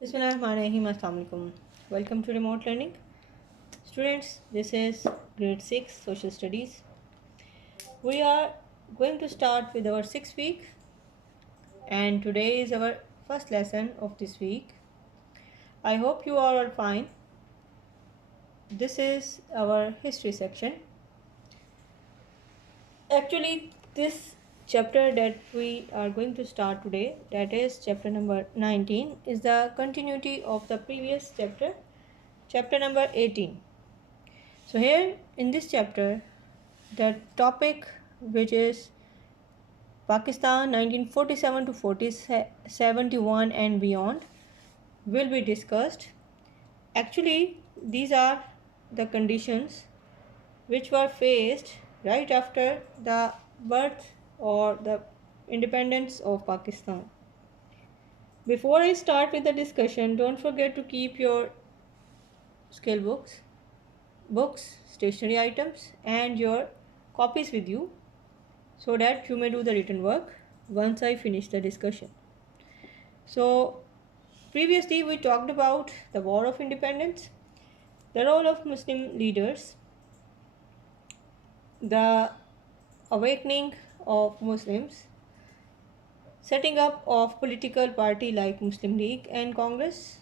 Bismillahirrahmanirrahim. Assalamu alaikum. Welcome to remote learning. Students, this is grade 6 social studies. We are going to start with our 6th week, and today is our first lesson of this week. I hope you all are fine. This is our history section. Actually, this chapter that we are going to start today, that is chapter number 19, is the continuity of the previous chapter, chapter number 18. So here in this chapter, the topic, which is Pakistan 1947 to 71 and beyond, will be discussed. Actually, these are the conditions which were faced right after the birth or the independence of Pakistan. Before I start with the discussion, don't forget to keep your scale books, stationery items, and your copies with you so that you may do the written work once I finish the discussion. So, previously we talked about the War of Independence, the role of Muslim leaders, the awakening of Muslims, setting up of political party like Muslim League and Congress,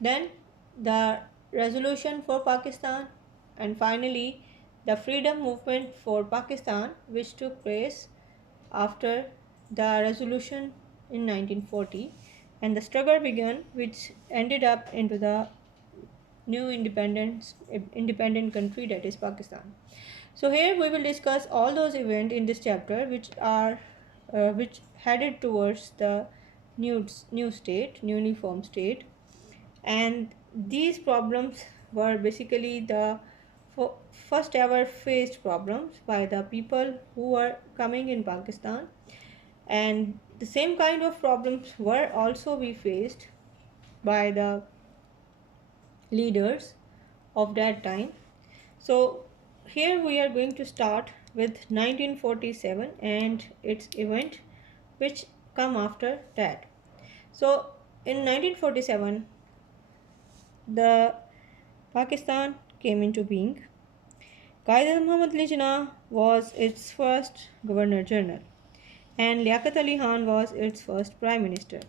then the resolution for Pakistan, and finally the freedom movement for Pakistan, which took place after the resolution in 1940, and the struggle began, which ended up into the new independent country, that is Pakistan. So here we will discuss all those events in this chapter which headed towards the new uniform state, and these problems were basically the first ever faced problems by the people who were coming in Pakistan, and the same kind of problems were also be faced by the leaders of that time. So here we are going to start with 1947 and its event which come after that. So in 1947 the Pakistan came into being. Qaid Muhammad Ali Jinnah was its first Governor General, and Liaquat Ali Khan was its first Prime Minister.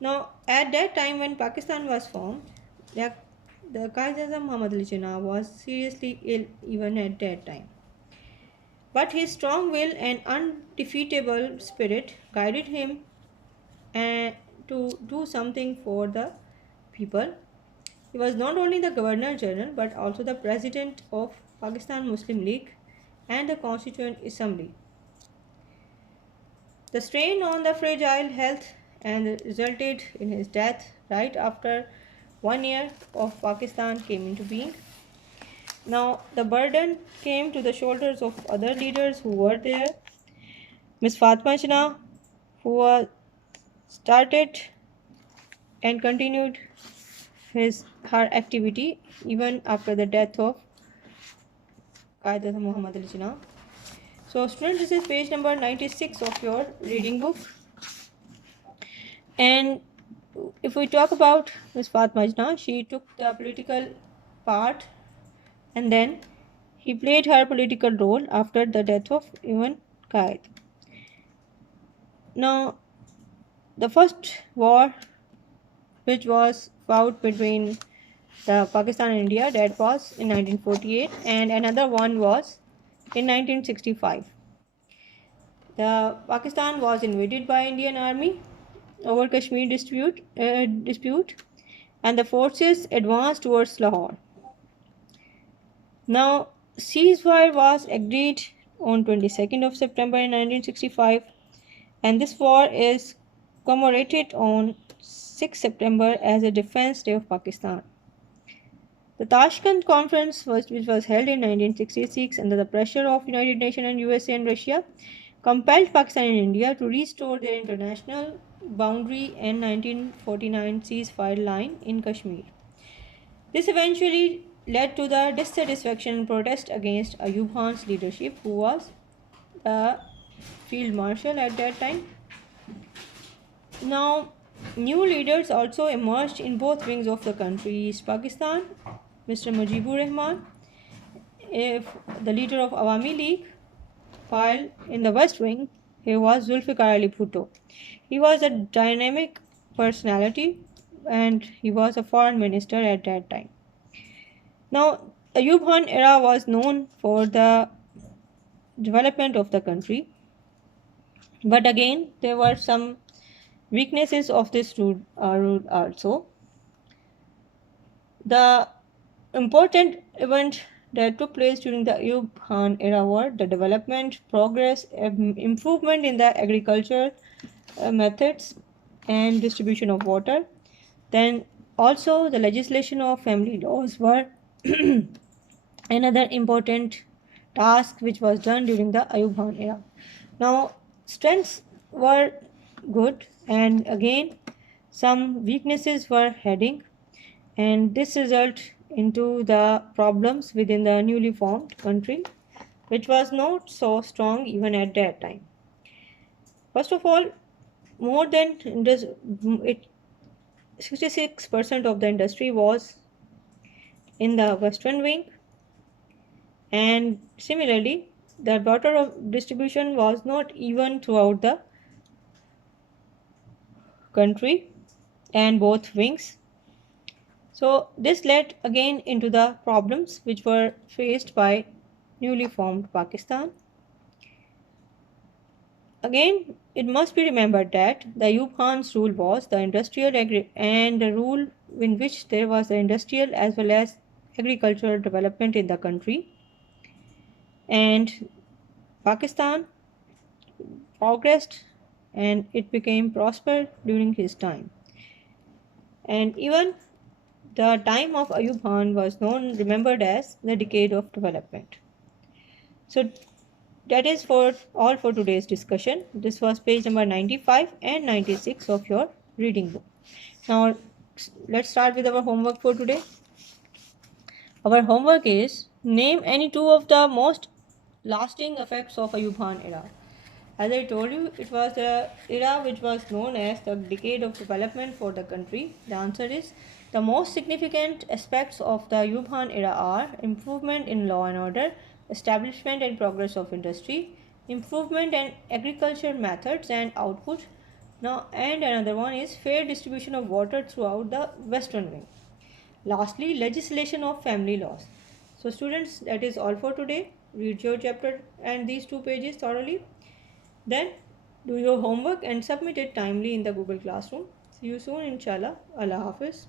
Now, at that time when Pakistan was formed, the Qaid Muhammad Ali Jinnah was seriously ill even at that time. But his strong will and undefeatable spirit guided him to do something for the people. He was not only the Governor General but also the President of Pakistan Muslim League and the Constituent Assembly. The strain on the fragile health and resulted in his death right after 1 year of Pakistan came into being. Now the burden came to the shoulders of other leaders who were there. Miss Fatma Jinnah, who was started and continued her activity even after the death of Qaid Muhammad Ali Jinnah. So students, this is page number 96 of your reading book. And if we talk about Miss Fatma Jinnah, she took the political part and then he played her political role after the death of Imam Qaid. Now, the first war which was fought between the Pakistan and India, that was in 1948, and another one was in 1965. The Pakistan was invaded by Indian Army over Kashmir dispute, and the forces advanced towards Lahore. Now, ceasefire was agreed on 22nd of September in 1965, and this war is commemorated on 6 September as a Defense Day of Pakistan. The Tashkent Conference, which was held in 1966 under the pressure of United Nations and USA and Russia, compelled Pakistan and India to restore their international boundary and 1949 ceasefire line in Kashmir. This eventually led to the dissatisfaction and protest against Ayub Khan's leadership, who was the field marshal at that time. Now, new leaders also emerged in both wings of the country. East Pakistan, Mr. Mujibur Rahman, the leader of Awami League, while in the West Wing, he was Zulfikar Ali Bhutto. He was a dynamic personality and he was a foreign minister at that time. Now, Ayub Khan era was known for the development of the country, but again, there were some weaknesses of this rule also. The important event that took place during the Ayub Khan era were the development, progress, improvement in the agriculture methods and distribution of water. Then also the legislation of family laws were another important task which was done during the Ayub Khan era. Now strengths were good and again some weaknesses were heading, and this resulted into the problems within the newly formed country, which was not so strong even at that time. First of all, more than 66% of the industry was in the western wing, and similarly the water distribution was not even throughout the country and both wings. So this led again into the problems which were faced by newly formed Pakistan. Again, it must be remembered that the Ayub Khan's rule was the industrial and the rule in which there was the industrial as well as agricultural development in the country, and Pakistan progressed and it became prosperous during his time. And even the time of Ayub Khan was remembered as the decade of development. So that is for all for today's discussion. This was page number 95 and 96 of your reading book. Now let's start with our homework for today. Our homework is name any two of the most lasting effects of Ayub Khan era. As I told you, it was the era which was known as the decade of development for the country. The answer is the most significant aspects of the Ayub Khan era are improvement in law and order, establishment and progress of industry, improvement in agriculture methods and output. Now, and another one is fair distribution of water throughout the western wing. Lastly, legislation of family laws. So students, that is all for today. Read your chapter and these 2 pages thoroughly. Then do your homework and submit it timely in the Google Classroom. See you soon, inshallah. Allah Hafiz.